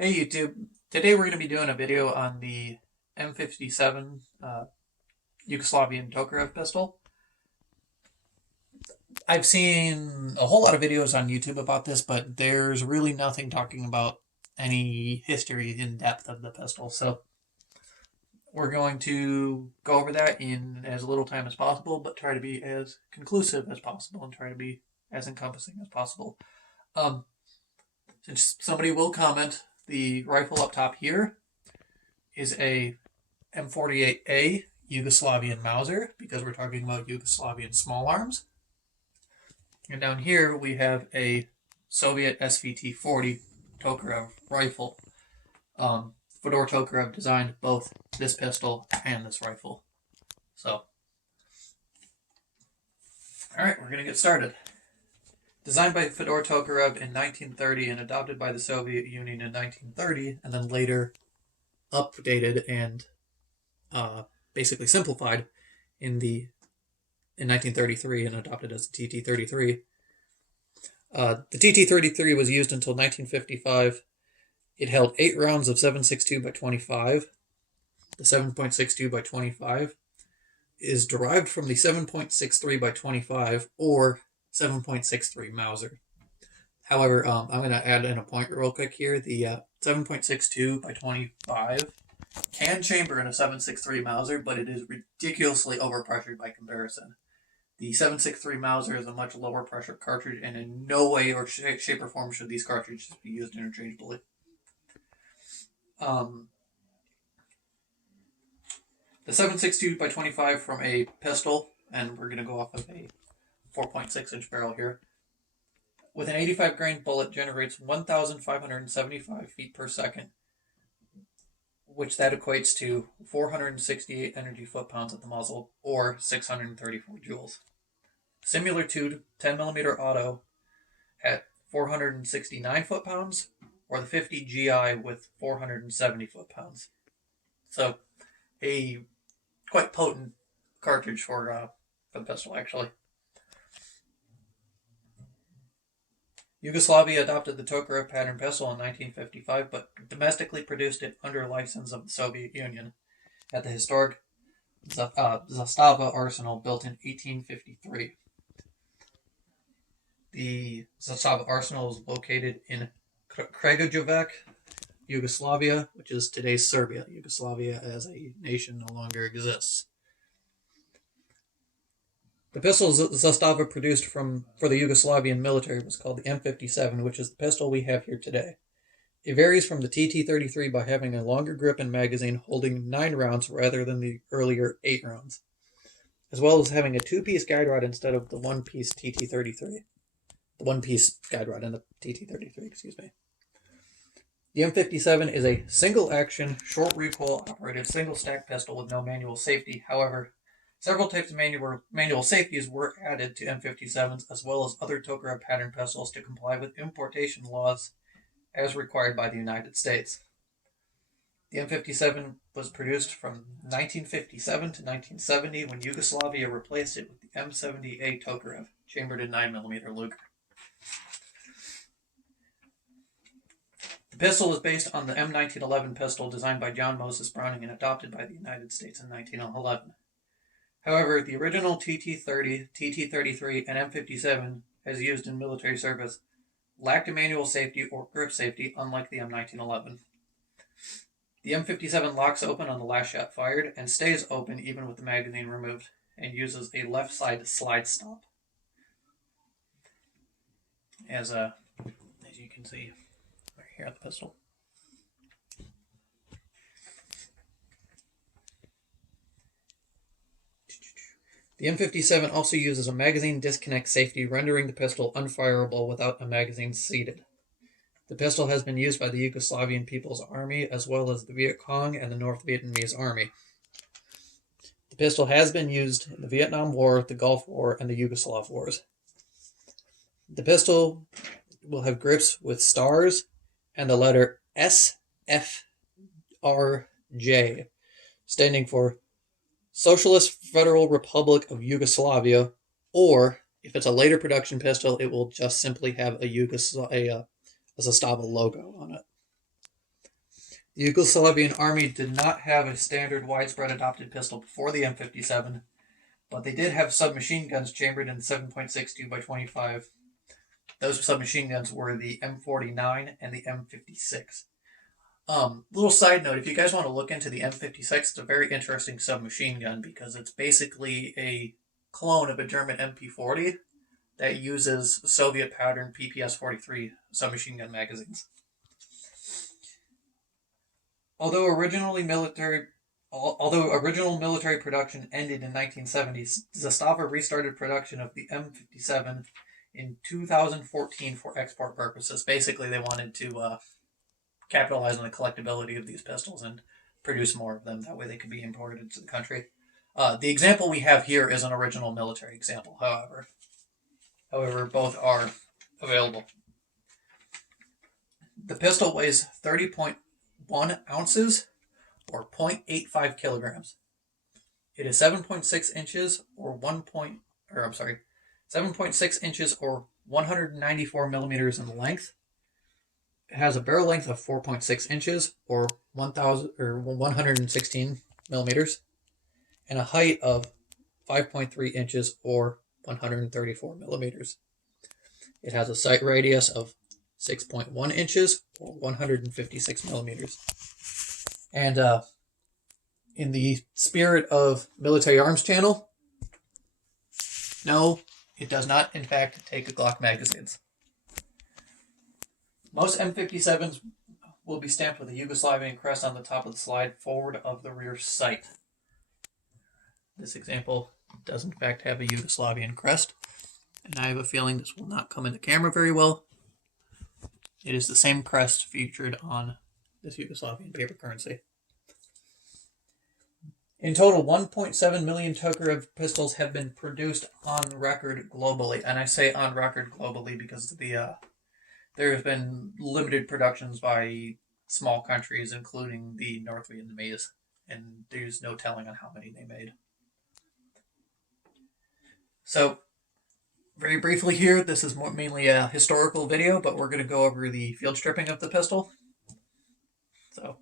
Hey YouTube, today we're going to be doing a video on the M57 Yugoslavian Tokarev pistol. I've seen a whole lot of videos on YouTube about this, but there's really nothing talking about any history in depth of the pistol. So we're going to go over that in as little time as possible, but try to be as conclusive as possible and try to be as encompassing as possible. Um, since somebody will comment, the rifle up top here is a M48A Yugoslavian Mauser, because we're talking about Yugoslavian small arms. And down here we have a Soviet SVT-40 Tokarev rifle. Fedor Tokarev designed both this pistol and this rifle. So, alright, we're going to get started. Designed by Fedor Tokarev in 1930 and adopted by the Soviet Union in 1930, and then later updated and basically simplified in 1933 and adopted as the TT-33. The TT-33 was used until 1955. It held 8 rounds of 7.62 by 25. The 7.62 by 25 is derived from the 7.63 by 25 or 7.63 Mauser. However, I'm going to add in a point real quick here. The 7.62 by 25 can chamber in a 7.63 Mauser, but it is ridiculously overpressured by comparison. The 7.63 Mauser is a much lower pressure cartridge, and in no way or shape or form should these cartridges be used interchangeably. The 7.62 by 25 from a pistol, and we're going to go off of a 4.6 inch barrel here, with an 85 grain bullet generates 1,575 feet per second, which that equates to 468 energy foot-pounds at the muzzle, or 634 joules. Similar to 10mm auto at 469 foot-pounds, or the 50 GI with 470 foot-pounds. So, a quite potent cartridge for the pistol, actually. Yugoslavia adopted the Tokarev pattern pistol in 1955, but domestically produced it under license of the Soviet Union at the historic Zastava arsenal built in 1853. The Zastava arsenal is located in Kragujevac, Yugoslavia, which is today's Serbia. Yugoslavia as a nation no longer exists. The pistol Zastava produced for the Yugoslavian military was called the M57, which is the pistol we have here today. It varies from the TT-33 by having a longer grip and magazine holding 9 rounds rather than the earlier 8 rounds, as well as having a 2-piece guide rod instead of the 1-piece TT-33. The 1-piece guide rod in the TT-33, excuse me. The M57 is a single-action, short recoil operated single-stack pistol with no manual safety. However, several types of manual safeties were added to M57s, as well as other Tokarev pattern pistols, to comply with importation laws as required by the United States. The M57 was produced from 1957 to 1970, when Yugoslavia replaced it with the M70A Tokarev, chambered in 9mm Luger. The pistol is based on the M1911 pistol designed by John Moses Browning and adopted by the United States in 1911. However, the original TT-30, TT-33, and M57, as used in military service, lacked a manual safety or grip safety, unlike the M1911. The M57 locks open on the last shot fired and stays open even with the magazine removed, and uses a left side slide stop. As you can see right here at the pistol. The M57 also uses a magazine disconnect safety, rendering the pistol unfireable without a magazine seated. The pistol has been used by the Yugoslavian People's Army, as well as the Viet Cong and the North Vietnamese Army. The pistol has been used in the Vietnam War, the Gulf War, and the Yugoslav Wars. The pistol will have grips with stars and the letter SFRJ, standing for Socialist Federal Republic of Yugoslavia, or if it's a later production pistol, it will just simply have a Zastava logo on it. The Yugoslavian army did not have a standard widespread adopted pistol before the M57, but they did have submachine guns chambered in 7.62 by 25. Those submachine guns were the M49 and the M56. Little side note, if you guys want to look into the M56, it's a very interesting submachine gun because it's basically a clone of a German MP40 that uses Soviet pattern PPS-43 submachine gun magazines. Although original military production ended in 1970, Zastava restarted production of the M57 in 2014 for export purposes. Basically, they wanted to capitalize on the collectability of these pistols and produce more of them. That way they could be imported into the country. The example we have here is an original military example, however. Both are available. The pistol weighs 30.1 ounces or 0.85 kilograms. It is 7.6 inches or 7.6 inches or 194 millimeters in length. It has a barrel length of 4.6 inches or 116 millimeters and a height of 5.3 inches or 134 millimeters. It has a sight radius of 6.1 inches or 156 millimeters. And in the spirit of Military Arms Channel, no, it does not, in fact, take a Glock magazines. Most M57s will be stamped with a Yugoslavian crest on the top of the slide forward of the rear sight. This example does, in fact, have a Yugoslavian crest, and I have a feeling this will not come in the camera very well. It is the same crest featured on this Yugoslavian paper currency. In total, 1.7 million Tokarev pistols have been produced on record globally. And I say on record globally because there have been limited productions by small countries, including the North Vietnamese, and there's no telling on how many they made. So, very briefly here, this is mainly a historical video, but we're going to go over the field stripping of the pistol. So,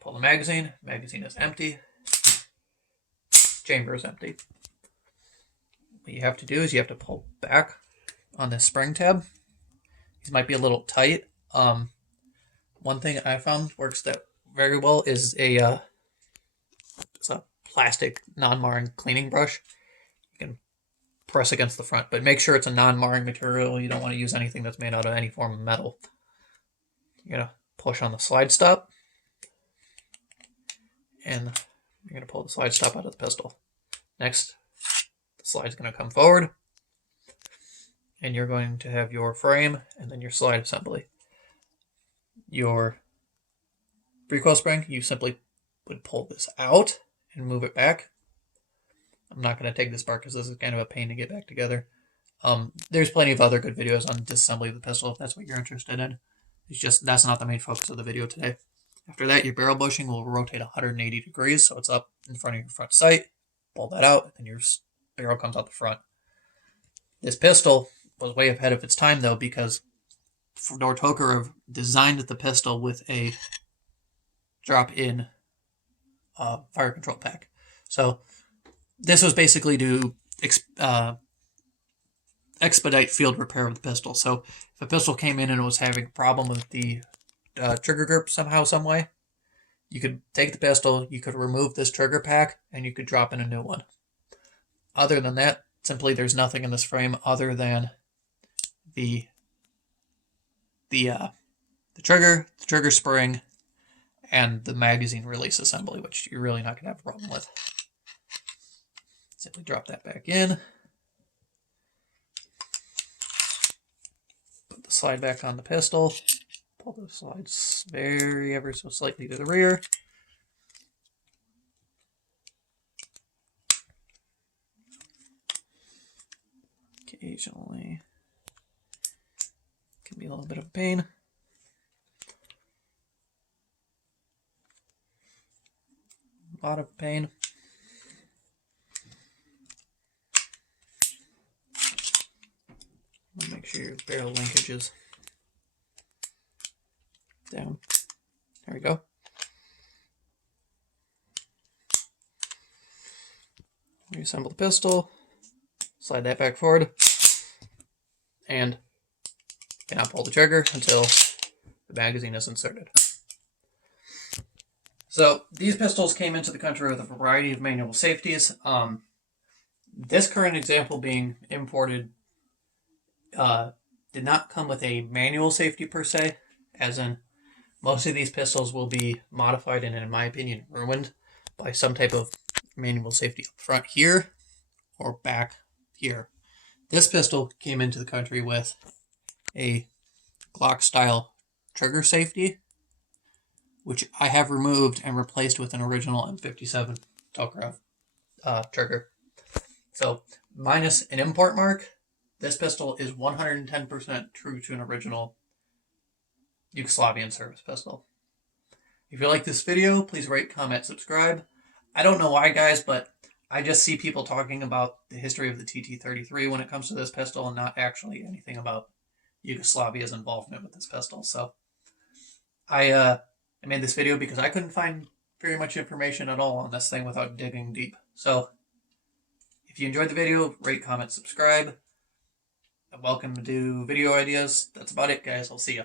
pull the magazine. Magazine is empty. Chamber is empty. What you have to do is you have to pull back on this spring tab. These might be a little tight. One thing I found works that very well is a plastic non-marring cleaning brush. You can press against the front, but make sure it's a non-marring material. You don't want to use anything that's made out of any form of metal. You're going to push on the slide stop, and you're going to pull the slide stop out of the pistol. Next, the slide's going to come forward, and you're going to have your frame and then your slide assembly. Your recoil spring, you simply would pull this out and move it back. I'm not going to take this apart because this is kind of a pain to get back together. There's plenty of other good videos on disassembly of the pistol if that's what you're interested in. It's just that's not the main focus of the video today. After that, your barrel bushing will rotate 180 degrees, so it's up in front of your front sight. Pull that out, and your barrel comes out the front. This pistol was way ahead of its time, though, because Fyodor Tokarev designed the pistol with a drop-in fire control pack. So this was basically to expedite field repair of the pistol. So if a pistol came in and was having a problem with the trigger grip somehow, some way, you could take the pistol, you could remove this trigger pack, and you could drop in a new one. Other than that, simply there's nothing in this frame other than the trigger spring, and the magazine release assembly, which you're really not going to have a problem with. Simply drop that back in. Put the slide back on the pistol. Pull the slides ever so slightly to the rear. Occasionally can be a little bit of a pain. A lot of pain. Make sure your barrel linkage is down. There we go. Reassemble the pistol, slide that back forward, and cannot pull the trigger until the magazine is inserted. So these pistols came into the country with a variety of manual safeties. This current example being imported did not come with a manual safety per se, as in most of these pistols will be modified and, in my opinion, ruined by some type of manual safety up front here or back here. This pistol came into the country with a Glock-style trigger safety, which I have removed and replaced with an original M57 Tokarev trigger. So, minus an import mark, this pistol is 110% true to an original Yugoslavian service pistol. If you like this video, please rate, comment, subscribe. I don't know why, guys, but I just see people talking about the history of the TT-33 when it comes to this pistol and not actually anything about Yugoslavia's involvement with this pistol. So I made this video because I couldn't find very much information at all on this thing without digging deep. So if you enjoyed the video, rate, comment, subscribe. I'm welcome to do video ideas. That's about it, guys. I'll see you.